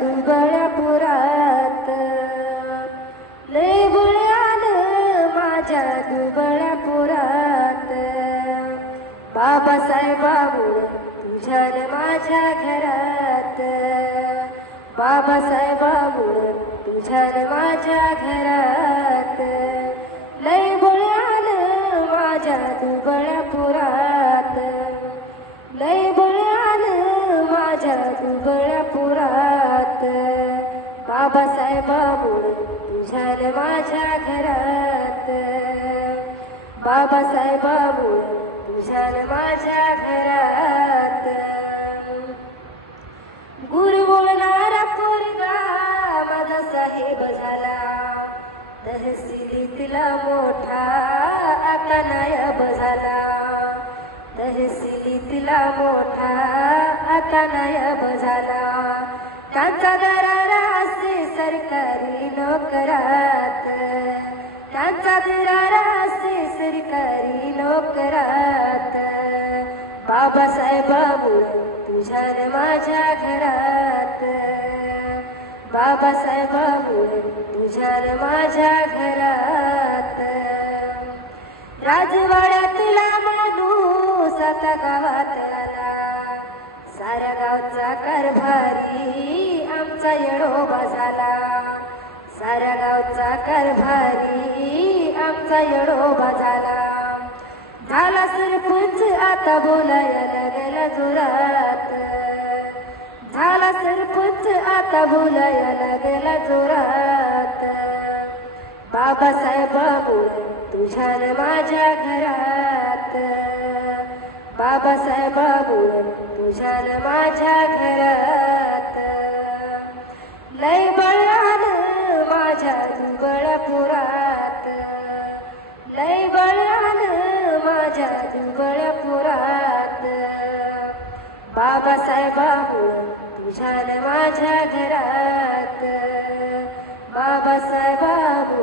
दुबळ्या पुरात, लय बुळ्यानं माझ्या दुबळ्या पुरात. बाबासाहेबामुळं तुझ्यान माझ्या घरात, बाबासाहेबामुळं तुझ्यान माझ्या घरात. लय बुळ्यानं माझ्या दुबळ्या पुरात, लय बुळ्यानं माझ्या दुबळ्या पुरात. बाबासाहेबामुळं तुझ्यान माझ्या घरात, बाबासाहेबामुळं तुझ्यान माझ्या घरात. गुरु बोलणारा पोरगा माझा साहेब झाला, तहसीलीतला मोठा आता नायब झाला, तहसीलीतला मोठा आता नायब झाला. त्यांचा दरारा असे सरकारी नोकरात, त्यांचा दरारा असे सरकारी नोकरात. बाबासाहेबामुळं तुझ्यान माझ्या घरात, बाबासाहेबामुळं तुझ्यान माझ्या घरात. राजवाड्यातला माणूस आता गावात आला, साऱ्या गावचा कारभारी आमचा येडोबा झाला, साऱ्या गावचा कारभारी आमचा येडोबा झाला. झाला सरपंच आता बोलायला लागला जोरात, झाला सरपंच आता बोलायला लागला जोरात. बाबासाहेबामुळं तुझ्यान माझ्या घरात, बाबासाहेबामुळं तुझ्यान माझ्या घरात. लय बळानं माझ्या दुबळ्या पुरात, लय बळानं माझ्या दुबळ्या पुरात. बाबासाहेबामुळं तुझ्यान माझ्या घरात, बाबासाहेबामुळं